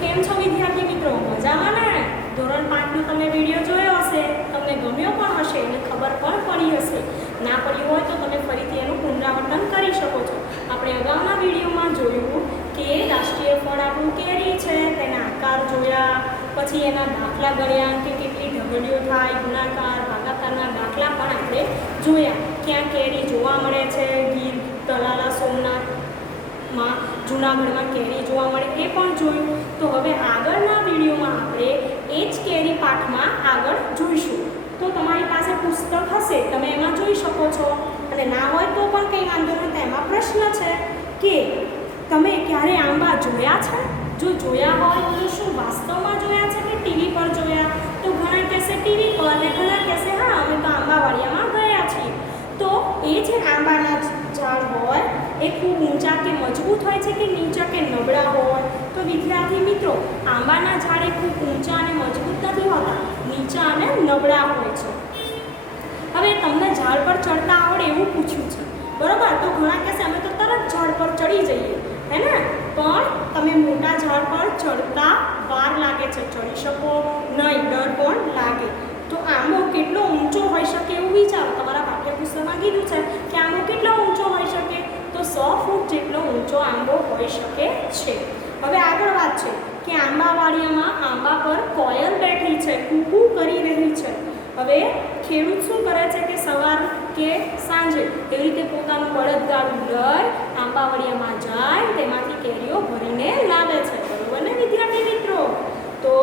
કેમ છો વિદ્યાર્થી મિત્રો? મજામાં ને? ધોરણ 5 નો તમે વિડીયો જોયો હશે, તમને ગમ્યો પણ હશે અને ખબર પણ પડી હશે. ના પડી હોય તો તમે ફરીથી એનું પુનરાવર્તન કરી શકો છો. આપણે અગાઉના વિડીયોમાં જોયું કે રાષ્ટ્રીય ફળ આપણું કેરી છે, તેના આકાર જોયા, પછી એના દાખલા ગણ્યા કે કેટલી ઢગલીઓ થાય, ગુણાકાર ભાગાકારના દાખલા પણ આપણે જોયા. ક્યાં કેરી જોવા મળે છે, ગીર, તલાલા, સોમનાથમાં, જૂનાગઢમાં કેરી જોવા મળે એ પણ જોયું. તો હવે આગળના વિડીયોમાં આપણે એ જ કેરી પાઠમાં આગળ જોઈશું. તો તમારી પાસે પુસ્તક હશે, તમે એમાં જોઈ શકો છો, અને ના હોય તો પણ કંઈ વાંધો નથી. એમાં પ્રશ્ન છે કે તમે ક્યારે આંબા જોયા છે? જો જોયા હોય તો શું વાસ્તવમાં જોયા છે કે ટીવી પર જોયા? તો ઘણા કહેશે ટીવી પર અને ઘણા કહેશે હા અમે તો આંબાવાડિયામાં ગયા છીએ. તો એ જે આંબાના ઝાડ હોય એ ખૂબ ઊંચા કે મજબૂત હોય છે કે નીચા કે નબળા હોય? તો વિદ્યાર્થી મિત્રો, આંબાના ઝાડ એ ખૂબ ઊંચા અને મજબૂત નથી હોતા, નીચા અને નબળા હોય છે. હવે તમને ઝાડ પર ચડતા આવડે એવું પૂછ્યું છે, બરોબર? તો ઘણા કહેશે અમે તો તરત ઝાડ પર ચડી જઈએ, હે ને? પણ તમે મોટા ઝાડ પર ચડતા વાર લાગે છે, ચડી શકો નહીં, ડર પણ લાગે. તો આંબો કેટલો ઊંચો હોઈ શકે એવું વિચારો. તમારા પાઠ્યપુસ્તકમાં કીધું છે કે આંબો કેટલો ઊંચો હોઈ શકે? તો 100 ફૂટ જેટલો ઊંચો આંબો હોઈ શકે છે. હવે આગળ વાત છે કે આંબાવાડિયામાં આંબા પર કોયલ બેઠી છે, કૂકુ કરી રહી છે. હવે ખેડૂત શું કરે છે કે સવાર કે સાંજે એવી રીતે પોતાનું બળદગાડું લઈ આંબાવાડિયામાં જાય, તેમાંથી કેરીઓ ભરીને લાવે છે, બરોબર ને વિદ્યાર્થી મિત્રો? તો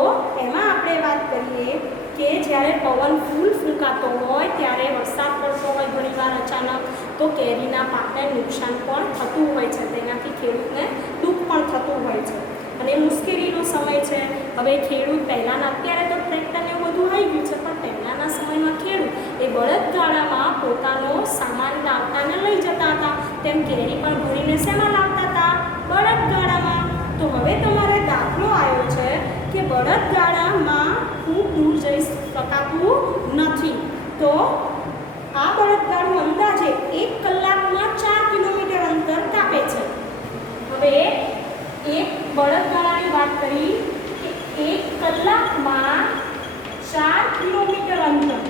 એમાં આપણે વાત કરીએ કે જ્યારે પવન ફૂલ ફૂંકાતો હોય, ત્યારે વરસાદ પડતો હોય ઘણીવાર અચાનક, તો કેરીના પાકને નુકસાન પણ થતું હોય છે, તેનાથી ખેડૂતને દુઃખ પણ થતું હોય છે અને મુશ્કેલીનો સમય છે. હવે ખેડૂત પહેલાંના, અત્યારે તો ટ્રેક્ટરને એવું બધું આવી ગયું છે, પણ પહેલાંના સમયમાં ખેડૂત એ બળદગાડામાં પોતાનો સામાન લાવતા અને લઈ જતા હતા. તેમ કેરી પણ ભરીને શેમાં લાવતા હતા? બળદગાડામાં. તો હવે તમારે દાખલો આવ્યો છે કે બળદગાડામાં ખૂબ દૂર જઈ શકાતું નથી. તો આ બળદગાડું અંદાજે 1 કલાકમાં 4 કિલોમીટર અંતર કાપે છે. હવે એક બળદગાડાની વાત કરી કે 1 કલાકમાં 4 કિલોમીટર અંતર.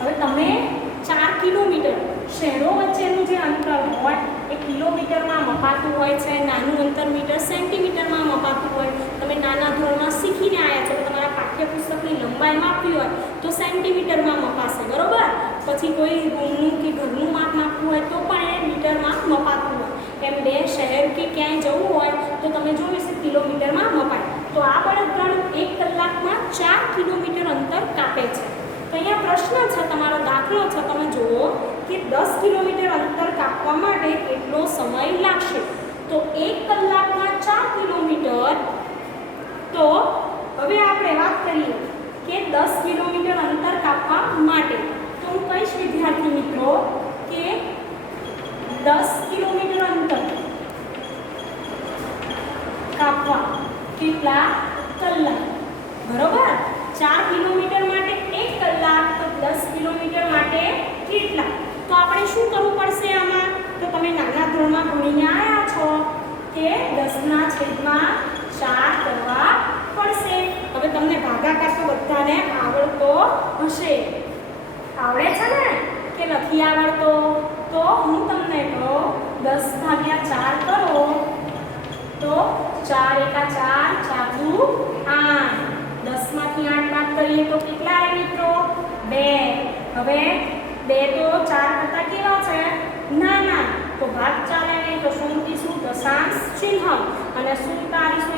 હવે તમે 4 કિલોમીટર, શહેરો વચ્ચેનું જે અંતર હોય એ કિલોમીટરમાં મપાતું હોય છે, નાનું અંતર મીટર સેન્ટીમીટરમાં મપાતું હોય. તમે નાના ધોરણમાં શીખીને આવ્યા છો, તમારા પાઠ્યપુસ્તકની લંબાઈ માપવી હોય તો સેન્ટીમીટરમાં મપાશે, બરોબર? પછી કોઈ રૂમનું કે ઘરનું માપ માપવું હોય તો પણ એ મીટરમાં મપાતું હોય. એમ બે શહેર કે ક્યાંય જવું હોય તો તમે જોયું છે કિલોમીટરમાં મપાય. તો આ બળદગાડું 1 કલાકમાં 4 કિલોમીટર અંતર કાપે છે. તો અહીંયા પ્રશ્ન છે, તમારો દાખલો છે, તમે જુઓ કે 10 કિલોમીટર અંતર કાપવા માટે કેટલો સમય લાગશે? તો 1 કલાકમાં 4 કિલોમીટર. તો હવે આપણે વાત કરીએ કે 10 કિલોમીટર અંતર કાપવા માટે તો હું કહીશ વિદ્યાર્થી મિત્રો કે 10 કિલોમીટર અંતર કાપવા કેટલા કલાક? બરોબર? 4 કિલોમીટર માટે 1 કલાક, તો 10 કિલોમીટર માટે કેટલા? તો આપણે શું કરવું પડશે આમાં? તો તમે નાના ધોરણમાં ભણીને આવ્યા છો કે 10/4 કરવા પડશે. હવે તમને ભાગાકાર તો બધાને આવડતો હશે, આવડે છે ને કે નથી આવડતો? તો હું તમને કહું 10/4 કરો તો 4 × 4 = 8. 10માંથી 8 બાદ કરીએ તો કેટલા આવે મિત્રો? 2. હવે 2 તો 4 કરતા કેવા છે? નાના. તો ભાગ ચાલે નહીં તો શું મૂકીશું? દશાંશ ચિહ્ન. અને શું તારીશું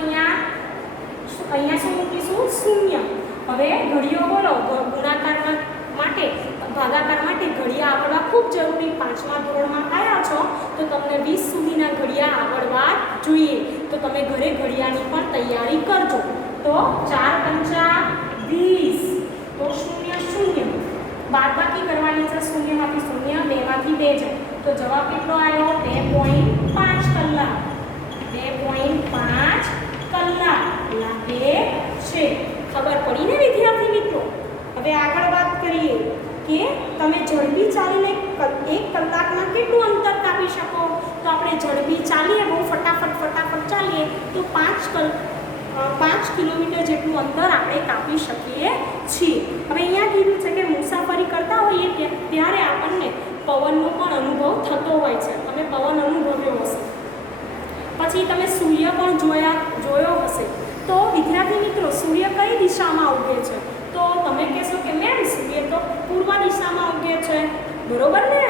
અહીંયા શું મૂકીશું? 0. હવે ઘડીઓ બોલો. ગુણાકાર માટે, ભાગાકાર માટે ઘડિયા આવડવા ખૂબ જરૂરી. 5મા ધોરણમાં આવ્યા છો તો તમને 20 સુધીના ઘડિયા આવડવા જોઈએ. તો તમે ઘરે ઘડિયાની પણ તૈયારી કરજો. તો 4 × 20 તો 0 0. બાદબાકી કરવાની છે, 0માંથી 0, 2માંથી 2 જાય તો જવાબ કેટલો આવ્યો? 2.5 કલાક. 2.5 કલાક લાગે છે. ખબર પડી ને વિદ્યાર્થી મિત્રો? હવે આગળ વાત કરીએ કે તમે ઝડપી ચાલીને 1 કલાકમાં કેટલું અંતર કાપી શકો? તો આપણે ઝડપી ચાલીએ, બહુ ફટાફટ ચાલીએ તો 5 કિલોમીટર જેટલું અંતર આપણે કાપી શકીએ છીએ. હવે અહીંયા કીધું છે કે મુસાફરી કરતા હોઈએ ત્યારે આપણને પવનનો પણ અનુભવ થતો હોય છે. તમે પવન અનુભવ્યો હશે. પછી તમે સૂર્ય પણ જોયો હશે. તો વિદ્યાર્થી મિત્રો, સૂર્ય કઈ દિશામાં ઉગે છે? તો તમે કહેશો કે મેમ સૂર્ય તો પૂર્વ દિશામાં ઉગે છે. બરોબર ને?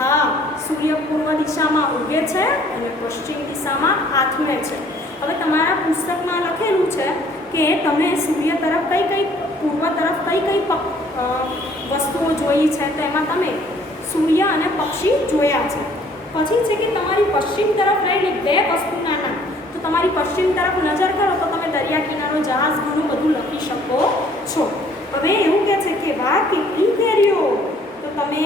હા, સૂર્ય પૂર્વ દિશામાં ઉગે છે અને પશ્ચિમ દિશામાં આથમે છે. હવે તમારા પુસ્તકમાં લખેલું છે કે તમે સૂર્ય તરફ પૂર્વ તરફ કઈ વસ્તુઓ જોઈ છે, તો એમાં તમે સૂર્ય અને પક્ષી જોયા છે. પછી છે કે તમારી પશ્ચિમ તરફ રહેલી બે વસ્તુના નામ. તો તમારી પશ્ચિમ તરફ નજર કરો તો તમે દરિયા કિનારો, જહાજ, ઘણું બધું લખી શકો છો. હવે એવું કહે છે કે વાહ કેટલી કેરીઓ! તો તમે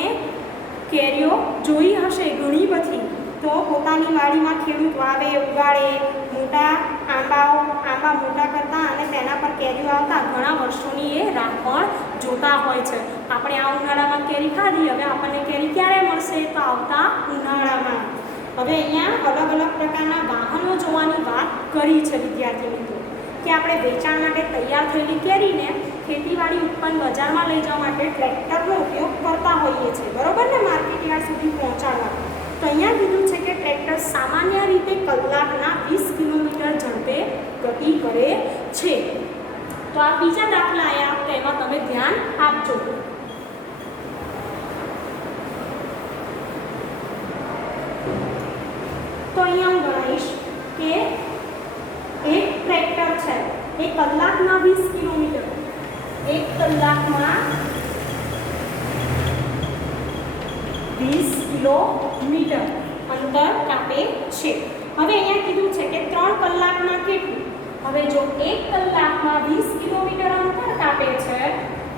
કેરીઓ જોઈ હશે ઘણી બધી. તો પોતાની વાડીમાં ખેડૂત વાવે, ઉગાડે, મોટા આંબા મોટા કરતા અને તેના પર કેરીઓ આવતા ઘણા વર્ષોની એ રાહ પણ જોતા હોય છે. આપણે આ ઉનાળામાં કેરી ખાધી, હવે આપણને કેરી ક્યારે મળશે? તો આવતા ઉનાળામાં. હવે અહીંયા અલગ અલગ પ્રકારના વાહનો જોવાની વાત કરી છે વિદ્યાર્થી મિત્રો, કે આપણે વેચાણ માટે તૈયાર થયેલી કેરીને ખેતીવાડી ઉત્પન્ન બજારમાં લઈ જવા માટે ટ્રેક્ટરનો ઉપયોગ કરતા હોઈએ છીએ. બરોબર ને? માર્કેટ યાર્ડ સુધી પહોંચાડવા. તો અહીંયા કીધું છે કે ટ્રેક્ટર સામાન્ય રીતે કલાકના 20 કિલોમીટર ઝડપે ગતિ કરે છે. તો આ બીજા દાખલા આવ્યા, તો એમાં તમે ધ્યાન આપજો. તો અહીંયા હું ગણાવીશ કે એક ટ્રેક્ટર છે એ કલાકના 20 કિલોમીટર, એક કલાકમાં 20 કિલોમીટર અંતર કાપે છે. હવે અહીંયા કીધું છે કે 3 કલાકમાં કેટલું? હવે જો 1 કલાકમાં 20 કિલોમીટર અંતર કાપે છે,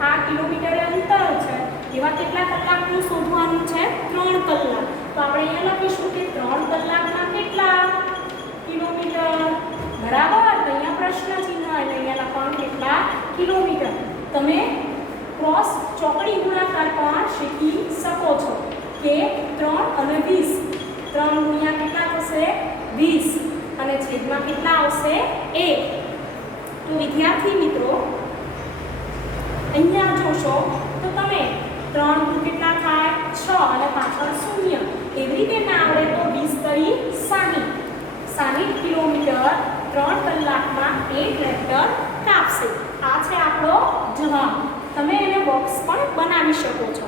આ કિલોમીટર અંતર છે, એવા કેટલા કલાકનું શોધવાનું છે? 3 કલાક. તો આપણે અહીંયા લખીશું કે 3 કલાકમાં કેટલા કિલોમીટર? બરાબર. તો અહીંયા પ્રશ્ન ચિહ્ન અને અહીંયા લખવાનું કેટલા કિલોમીટર. તમે ક્રોસ ચોકડી ગુણાકાર પણ શીખી શકો છો કે 3 અને 20, 3 ગુણ્યા કેટલા થશે? 20 અને છેદમાં કેટલા આવશે? 1. તો વિદ્યાર્થી મિત્રો, અહીંયા જોશો તો તમે 3 ગુણ કેટલા થાય? 6 અને પાછળ 0. એવી રીતે ના આવડે તો 20 કરી 60 કિલોમીટર 3 કલાકમાં એ ટ્રેક્ટર કાપશે. આ છે આપણો જવાબ. તમે એને બોક્સ પણ બનાવી શકો છો.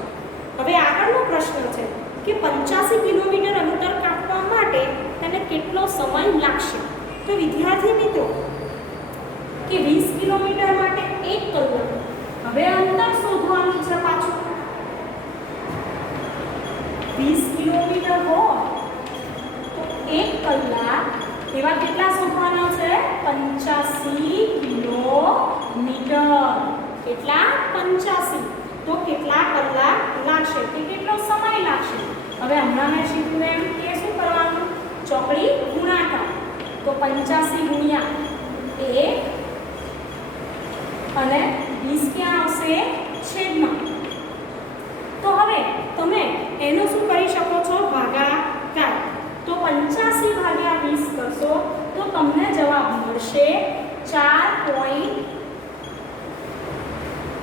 હવે આગળનો પ્રશ્ન છે કે 85 કિલોમીટર અંતર કાપવા માટે તેને કેટલો સમય લાગશે? તો વિદ્યાર્થી મિત્રો, કે 20 કિલોમીટર માટે 1 કલાક. હવે અંતર શોધવાનું છે પાછું. 20 કિલોમીટર હોય તો 1 કલાક, એવા કેટલા શોધવાના છે? 85 કિલોમીટર. કેટલા? 85. તો કેટલા કલાક લાગશે? કે કેટલો સમય લાગશે? હવે હમણાં મેં શીખ્યું એમ કે શું કરવાનું? ચોકડી ગુણાકાર. તો 85 ગુણ્યા 1 અને 20 ક્યાં આવશે? છેદમાં. તો હવે તમે એનું શું કરી શકો છો? ભાગાકાર. તો 85 ભાગ્યા 20 કરશો તો તમને જવાબ મળશે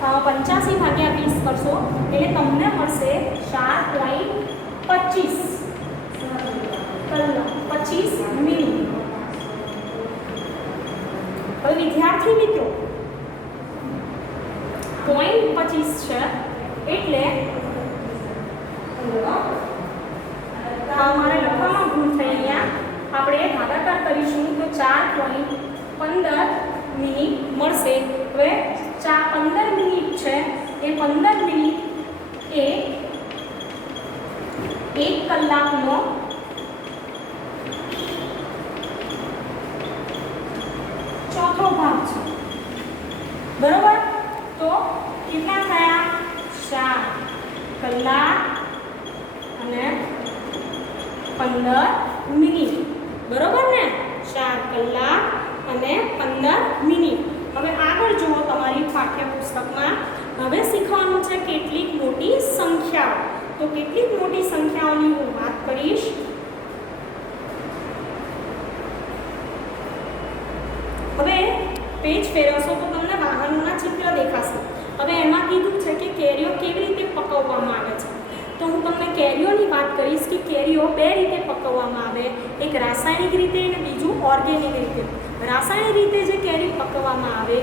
85 ભાગ્યા 20 કરશો એટલે તમને મળશે 4.25 મિનિટ. હવે વિદ્યાર્થી મિત્રો, 0.25 છે એટલે મારે લખવામાં ભૂલ થઈ. અહીંયા આપણે ભાગાકાર કરીશું તો 4.15 મિનિટ મળશે. હવે 15 મિનિટ છે એ 15 મિનિટ એ 1 કલાકનો ચોથો ભાગ છે. બરોબર? તો કેટલા થયા? 4 કલાક અને 15 મિનિટ. બરોબર ને? 4 કલાક અને 15 મિનિટ. હવે આગળ જુઓ તમારી પાઠ્યપુસ્તકમાં. હવે શીખવાનું છે કેટલીક મોટી સંખ્યાઓ. તો કેટલીક મોટી સંખ્યાઓની હું વાત કરીશ. હવે પેજ ફેરવશો તો તમને વાહનોના ચિત્ર દેખાશે. હવે એમાં કીધું છે કે કેરીઓ કેવી રીતે પકવવામાં આવે છે. તો હું તમને કેરીઓની વાત કરીશ કે કેરીઓ બે રીતે પકવવામાં આવે, એક રાસાયણિક રીતે અને બીજું ઓર્ગેનિક રીતે. રાસાયણિક રીતે જે કેરી પકવવામાં આવે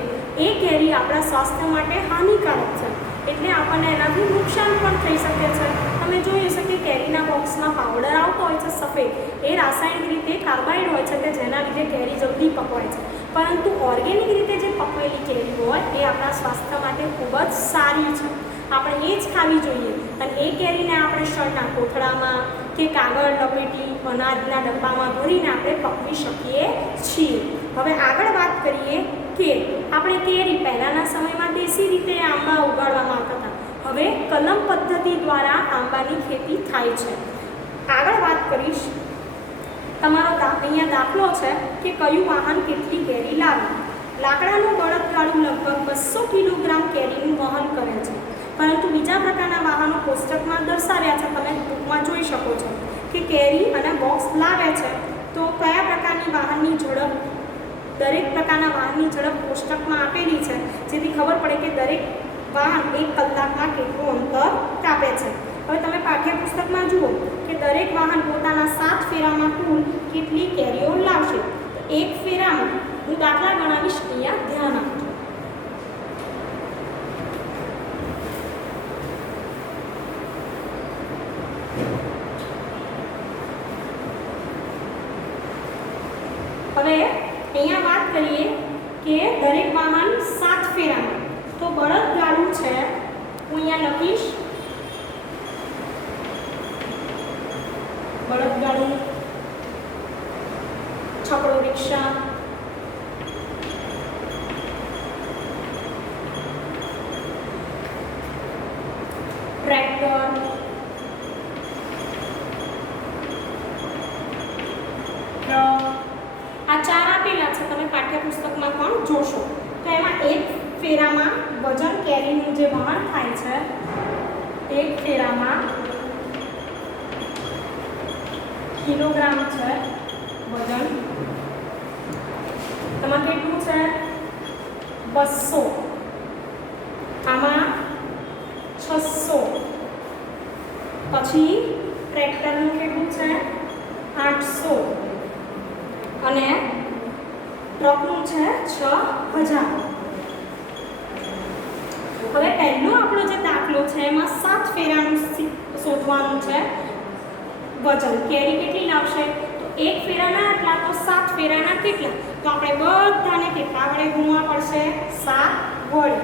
એ કેરી આપણા સ્વાસ્થ્ય માટે હાનિકારક છે, એટલે આપણને એનાથી નુકસાન પણ થઈ શકે છે. તમે જોઈ હશે કે કેરીના બોક્સમાં પાવડર આવતો હોય છે સફેદ, એ રાસાયણિક રીતે કાર્બાઇડ હોય છે કે જેના લીધે કેરી જલ્દી પકવાય છે. પરંતુ ઓર્ગેનિક રીતે જે પકવેલી કેરી હોય એ આપણા સ્વાસ્થ્ય માટે ખૂબ જ સારી છે, આપણે એ જ ખાવી જોઈએ. અને એ કેરીને આપણે શણના કોથળામાં કે કાગળ લપેટી અનાજના ડબ્બામાં ભરીને આપણે પકવી શકીએ છીએ. હવે આગળ વાત કરીએ કે આપણે કેરી પહેલાંના સમયમાં દેશી રીતે આંબા ઉગાડવામાં આવતા હતા, હવે કલમ પદ્ધતિ દ્વારા આંબાની ખેતી થાય છે. આગળ વાત કરીશ, તમારો અહીંયા દાખલો છે કે કયું વાહન કેટલી કેરી લાવે. લાકડાનું બળદગાડું લગભગ 200 કિલોગ્રામ કેરીનું વહન કરે છે, પરંતુ બીજા પ્રકારના વાહનો કોષ્ટકમાં દર્શાવ્યા છે. તમે બુકમાં જોઈ શકો છો કે કેરી અને બોક્સ લાવે છે તો કયા પ્રકારની વાહનની ઝડપ, દરેક પ્રકારના વાહનની ઝડપ કોષ્ટકમાં આપેલી છે, જેથી ખબર પડે કે દરેક વાહન 1 કલાકમાં કેટલું અંતર કાપે છે. હવે તમે પાઠ્યપુસ્તકમાં જુઓ કે દરેક વાહન પોતાના 7 ફેરામાં કુલ કેટલી કેરીઓ લાવશે. તો એક ફેરામાં હું દાખલા ગણાવીશ, અહીંયા ધ્યાન આપજો. હવે અહીંયા વાત કરીએ કે દરેક વાહન 7 ફેરામાં, તો બળદગાડું છે હું અહીંયા લખીશ બળદગાડું, છકડો રિક્ષા, ટ્રેક્ટર, ટ્રક, આ 4 આપેલા છે, તમે પાઠ્યપુસ્તકમાં પણ જોશો. તો એમાં એક ફેરામાં વજન કેરીનું જે વહન થાય છે, એક ફેરામાં કિલોગ્રામ છે વજન. આમાં કેટલું છે 200, આમાં 600, પછી ટ્રેક્ટરનું કેટલું છે 800 અને ટ્રકનું છે 6000. હવે પહેલો આપણો જે દાખલો છે એમાં 7 ફેરાનું શોધવાનું છે વજન. કેરી કેટલી લાવશે, તો એક ફેરાના આટલા, તો 7 ફેરાના કેટલા, તો આપણે બધાને કેટલા વડે ગુણવા પડશે, 7 વડે.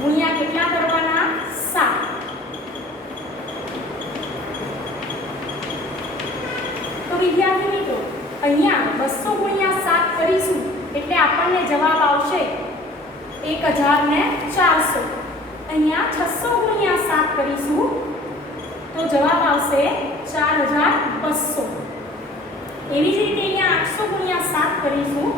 ગુણ્યા કેટલા કરવાના, 7. તો વિદ્યાર્થી મિત્રો અહીંયા 200 ગુણ્યા 7 કરીશું એટલે આપણને જવાબ આવશે 1400. અહીંયા 600 ગુણ્યા 7 કરીશું તો જવાબ આવશે 4200. એવી જ રીતે અહીંયા 800 ગુણ્યા 7 કરીશું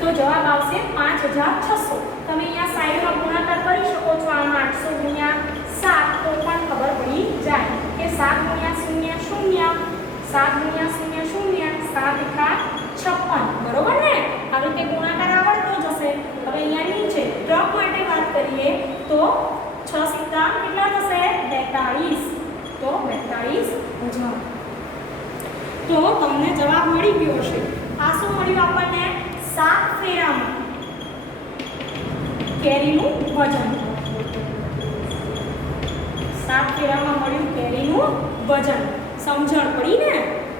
તો જવાબ આવશે 5600. તમે અહીંયા સાઈડમાં ગુણાકાર કરી શકો છો. આમાં 800 ગુણ્યા 7 તો પણ ખબર પડી જાય કે 7 ગુણ્યા 0 0, 7 ગુણ્યા 0 0, 7 એકા 56, બરોબર ને? આવી રીતે ગુણાકાર આવડતો જશે. હવે અહીંયા નીચે ટ્રક માટે વાત કરીએ તો 6 સિક્કા કેટલા થશે, 42, તો 42000. તો તમને જવાબ મળી ગયો હશે. આ શું મળ્યું આપણને, 7 ફેરામાં કેરીનું વજન. 7 ફેરામાં મળ્યું કેરીનું વજન. સમજણ પડી ને?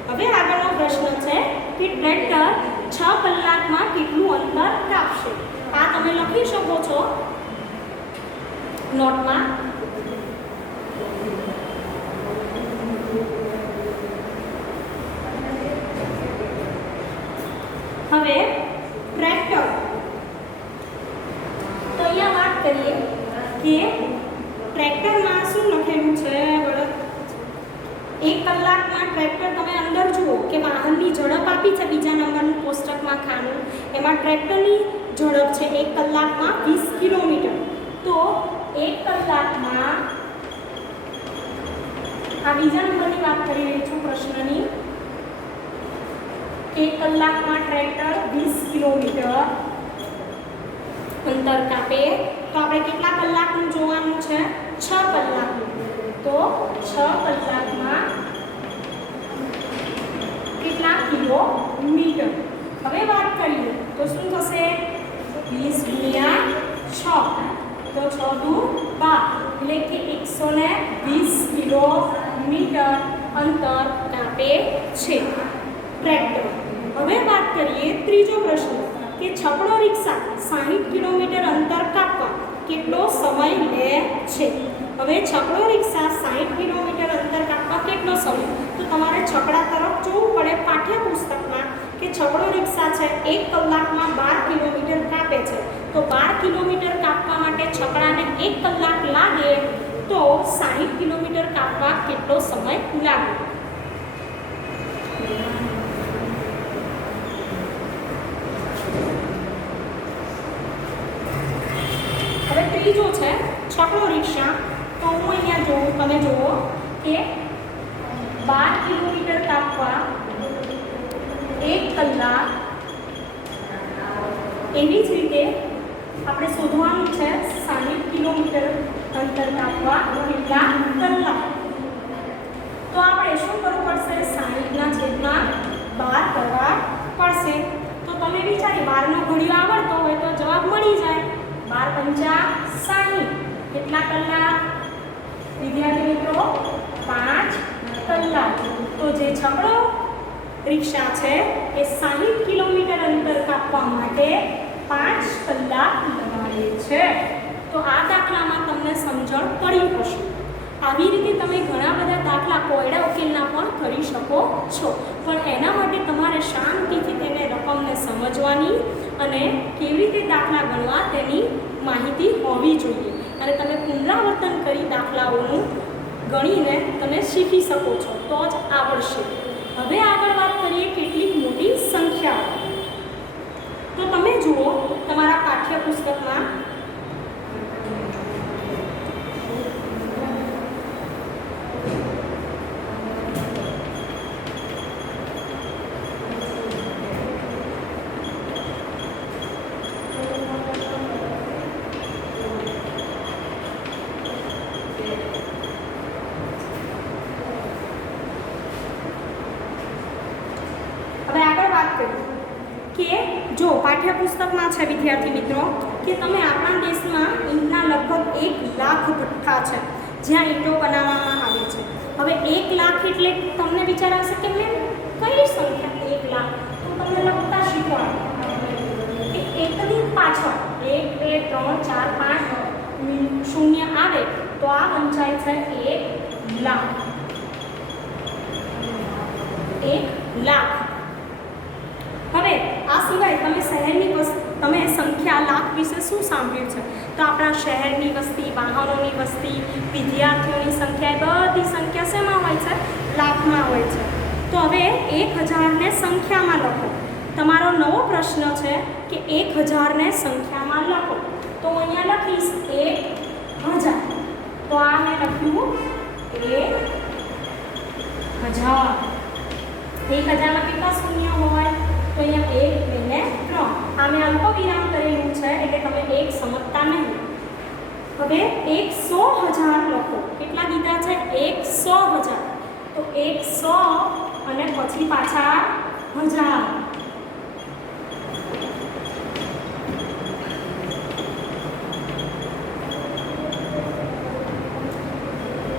હવે આગળનો પ્રશ્ન છે કે ટ્રેક્ટર 6 કલાકમાં કેટલું અંતર કાપશે. આ તમે લખી શકો છો નોટમાં. હવે ટ્રેક્ટર, તો અહીંયા વાત કરીએ કે ટ્રેક્ટરમાં શું લખેલું છે, 1 કલાકમાં ટ્રેક્ટર, તમે અંદર જુઓ કે વાહનની ઝડપ આપી છે બીજા નંબરનું કોષ્ટકમાં ખાનું, એમાં ટ્રેક્ટરની ઝડપ છે 1 કલાકમાં 20 કિલોમીટર. તો 1 કલાકમાં, આ બીજા નંબરની વાત કરી રહી છું પ્રશ્નની, કે કલાકમાં ટ્રેક્ટર 20 કિલોમીટર અંતર કાપે તો આપણે કેટલા કલાકનું જોવાનું છે 6 કલાકનું તો 6 કલાકમાં કેટલા કિલોમીટર હવે વાત કરીએ તો શું થશે 20 × 6 તો 6 દુ 12 એટલે કે 120 કિલોમીટર અંતર કાપે છે ટ્રેક્ટર। હવે વાત કરીએ ત્રીજો પ્રશ્ન કે છકડો રિક્ષા 60 કિલોમીટર અંતર કાપવા કેટલો સમય લે છે। હવે છકડો રિક્ષા 60 કિલોમીટર અંતર કાપવા કેટલો સમય તો તમારે છકડા તરફ જોવું પડે પાઠ્યપુસ્તકમાં કે છકડો રિક્ષા છે 1 કલાકમાં 12 કિલોમીટર કાપે છે તો 12 કિલોમીટર કાપવા માટે છકડાને 1 કલાક લાગે તો 60 કિલોમીટર કાપવા કેટલો સમય લાગે। હવે ત્રીજો છે છકડો રિક્ષા તો હું અહીંયા જોઉં તમે જુઓ કે 12 કિલોમીટર કાપવા 1 કલાક એવી જ રીતે આપણે શોધવાનું છે 60 કિલોમીટર અંતર કાપવા કેટલા કલાક તો આપણે શું કરવું પડશે 60/12 કરવા પડશે તો તમે વિચારી 12 નો ઘડિયો આવડતો હોય તો જવાબ મળી જાય 12 × 60 કેટલા કલાક વિદ્યાર્થી મિત્રો 5 કલાક તો જે છકડો રિક્ષા છે એ 60 કિલોમીટર અંતર કાપવા માટે 5 કલાક લગાડે છે તો આ દાખલામાં તમને સમજણ પડી હશે। આવી રીતે તમે ઘણા બધા દાખલા કોયડા ઉકેલના પણ કરી શકો છો પણ એના માટે તમારે શાંતિથી તેને રકમને સમજવાની અને કેવી રીતે દાખલા ગણવા તેની માહિતી હોવી જોઈએ અને તમે પુનરાવર્તન કરી દાખલાઓનું ગણીને તમે શીખી શકો છો તો જ આવડશે। હવે આગળ વાત કરીએ કેટલીક મોટી સંખ્યાઓ તો તમે જુઓ તમારા પાઠ્યપુસ્તકમાં કે જો પાઠ્યપુસ્તકમાં છે વિદ્યાર્થી મિત્રો કે તમે આપણા દેશમાં ઈંટના લગભગ 1 લાખ ભઠ્ઠા છે જ્યાં ઈંટો બનાવવામાં આવે છે। હવે 1 લાખ એટલે તમને વિચાર આવશે કે મેં કઈ સંખ્યા 1 લાખ તો તમને લખતા શીખવાડો કે એકની પાછળ 1 2 3 4 5 શૂન્ય આવે તો આ વંચાય છે 1 લાખ 1 લાખ। હવે આ સિવાય તમે શહેરની તમે સંખ્યા લાખ વિશે શું સાંભળ્યું છે તો આપણા શહેરની વસ્તી વાહનોની વસ્તી વિદ્યાર્થીઓની સંખ્યા બધી સંખ્યા શેમાં હોય છે લાખમાં હોય છે તો હવે 1000ને સંખ્યામાં લખો તમારો નવો પ્રશ્ન છે કે 1000ને સંખ્યામાં લખો તો અહીંયા લખીશ 1000 તો આ મેં લખ્યું 1000 1000માં કેટલા શૂન્ય હોય તો અહીંયા 1 2 ને 3 આ મેં અલ્પવિરામ કરેલું છે એટલે તમે 1 સમજતા નહીં। હવે 100,000 લખો કેટલા દીધા છે 100,000 તો 100 અને પછી પાછા 1000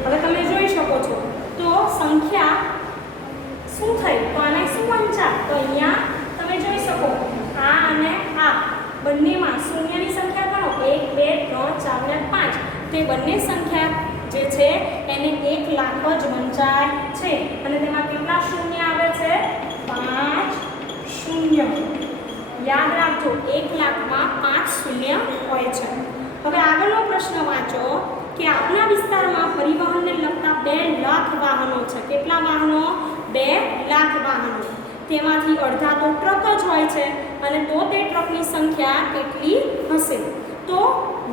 હવે તમે જોઈ શકો છો તો સંખ્યા શું થઈ તો આને શું વંચાય તો અહીંયા તમે જોઈ શકો આ અને આ બંનેમાં શૂન્યની સંખ્યા ગણો 1 2 3 4 ને 5 તે બંને સંખ્યા જે છે એને 1 લાખ જ વંચાય છે અને તેમાં કેટલા શૂન્ય આવે છે 5 શૂન્ય યાદ રાખજો 1 લાખમાં 5 શૂન્ય હોય છે। હવે આગળનો પ્રશ્ન વાંચો કે આપણા વિસ્તારમાં પરિવહનને લગતા 2 લાખ વાહનો છે કેટલા વાહનો 2 લાખ વાહનો તેમાંથી અડધા તો ટ્રક જ હોય છે અને તો તે ટ્રકની સંખ્યા કેટલી હશે તો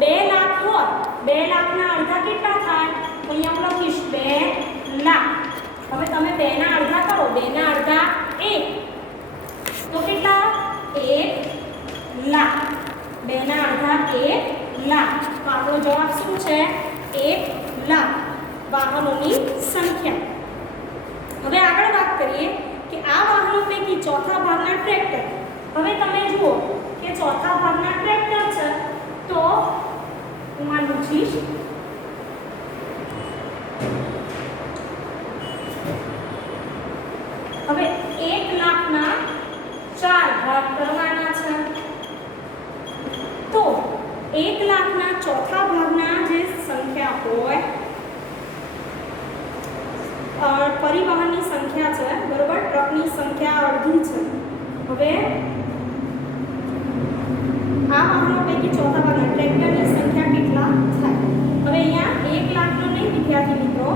2 લાખ હોય 2 લાખના અડધા કેટલા થાય તો અહીંયા લખીશ 2 લાખ। હવે તમે 2 ના અડધા કરો 2 ના અડધા 1 ટ્રેક્ટર. હવે તમે જુઓ કે ચોથા ભાગના ટ્રેક્ટર છે તો હું આ લખીશ હવે 1 લાખના 4 ભાગ કરવાના છે તો 1 લાખના ચોથા ભાગના જે સંખ્યા હોય પરિવહનની સંખ્યા છે બરોબર, ટ્રકની સંખ્યા અડધી છે. હવે આ વાહનો પૈકી ચોથા ભાગના ટ્રેક્ટરની સંખ્યા કેટલા થાય? હવે અહીંયા 1 લાખનો નહીં વિદ્યાર્થી મિત્રો,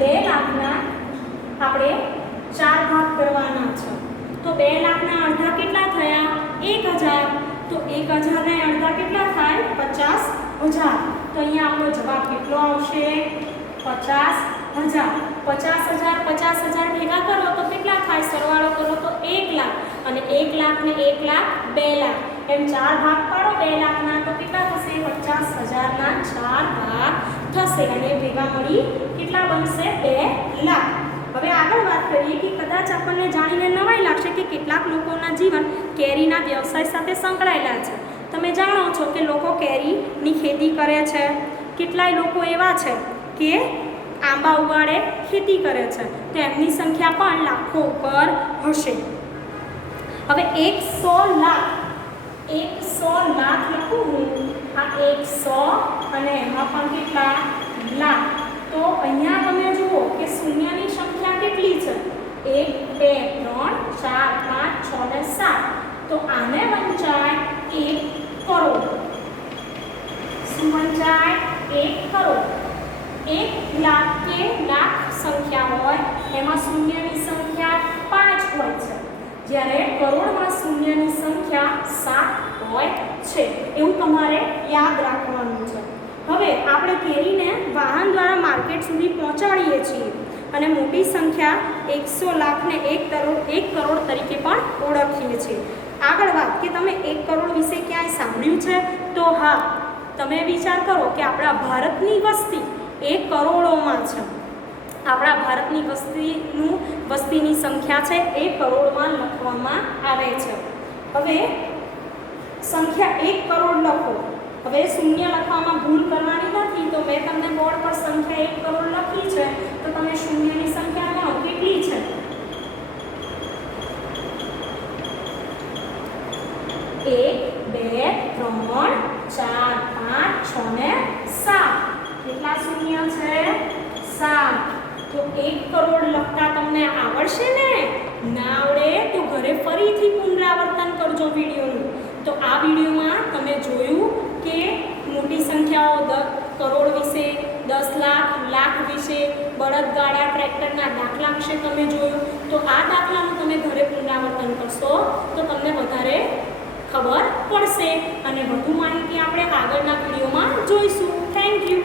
2 લાખના આપણે 4 ભાગ કરવાના છે તો 2 લાખના અડધા કેટલા થયા? 1000. તો 1000 ને અડધા કેટલા થાય? 50000. તો અહીંયા આપણો જવાબ કેટલો આવશે? 50000. 50000 50000 ભેગા કરો તો કેટલા થાય? સરવાળો કરો તો 1 લાખ, અને 1 લાખ ને 1 લાખ 2 લાખ, એમ 4 ભાગ પાડો 2 લાખના તો કેટલા થશે? 50000 ના 4 ભાગ થશે અને ભેગા મળી કેટલા બનશે? 2 લાખ. હવે આગળ વાત કરીએ કે કદાચ આપણને જાણીને નવાઈ લાગશે કે કેટલાક લોકોના જીવન કેરીના વ્યવસાય સાથે સંકળાયેલા છે. તમે જાણો છો કે લોકો કેરીની ખેતી કરે છે, કેટલાય લોકો એવા છે કે આંબા ઉગાડે ખેતી કરે છે, તો એમની સંખ્યા પણ લાખો ઉપર હશે. હવે 100 લાખ લખું હું, આ 100 અને એમાં પણ કેટલા? લાખ. તો અહીંયા તમે જુઓ કે શૂન્યની સંખ્યા કેટલી છે? 1 2 3 4 5 6 ને 7. તો આને વંચાય 1 કરોડ. શું વંચાય? 1 કરોડ. 1 લાખ કે લાખ સંખ્યા હોય એમાં શૂન્યની સંખ્યા 5 હોય છે, જ્યારે કરોડમાં શૂન્યની સંખ્યા 7 હોય છે. એવું તમારે યાદ રાખવાનું છે. હવે આપણે કેરીને વાહન દ્વારા માર્કેટ સુધી પહોંચાડીએ છીએ અને મોટી સંખ્યા 100 લાખને 1 કરોડ તરીકે પણ ઓળખીએ છીએ. આગળ વાત કે તમે 1 કરોડ વિશે ક્યાંય સાંભળ્યું છે? તો હા, તમે વિચાર કરો કે આપણા ભારતની વસ્તી 1 કરોડોમાં છે. આપણા ભારતની વસ્તીની સંખ્યા છે એ કરોડમાં લખવામાં આવે છે. હવે સંખ્યા 1 કરોડ લખો. હવે શૂન્ય લખવામાં ભૂલ કરવાની નથી, તો મેં તમને બોર્ડ પર સંખ્યા 1 કરોડ લખી છે તો તમે શૂન્યની સંખ્યા ગણો કેટલી છે? 1 2 3 4 5 6 ને 7. કેટલા શૂન્ય છે? 7. તો 1 કરોડ લખતા તમને આવડશે ને? ના આવડે તો ઘરે ફરીથી પુનરાવર્તન કરજો વિડીયોનું. તો આ વિડીયોમાં તમે જોયું કે મોટી સંખ્યાઓ કરોડ વિશે, 10 લાખ, લાખ વિશે, બળદગાડા ટ્રેક્ટરના દાખલા વિશે તમે જોયું. તો આ દાખલાનું તમે ઘરે પુનરાવર્તન કરશો તો તમને વધારે ખબર પડશે અને વધુ માહિતી આપણે આગળના વિડીયોમાં જોઈશું. Thank you.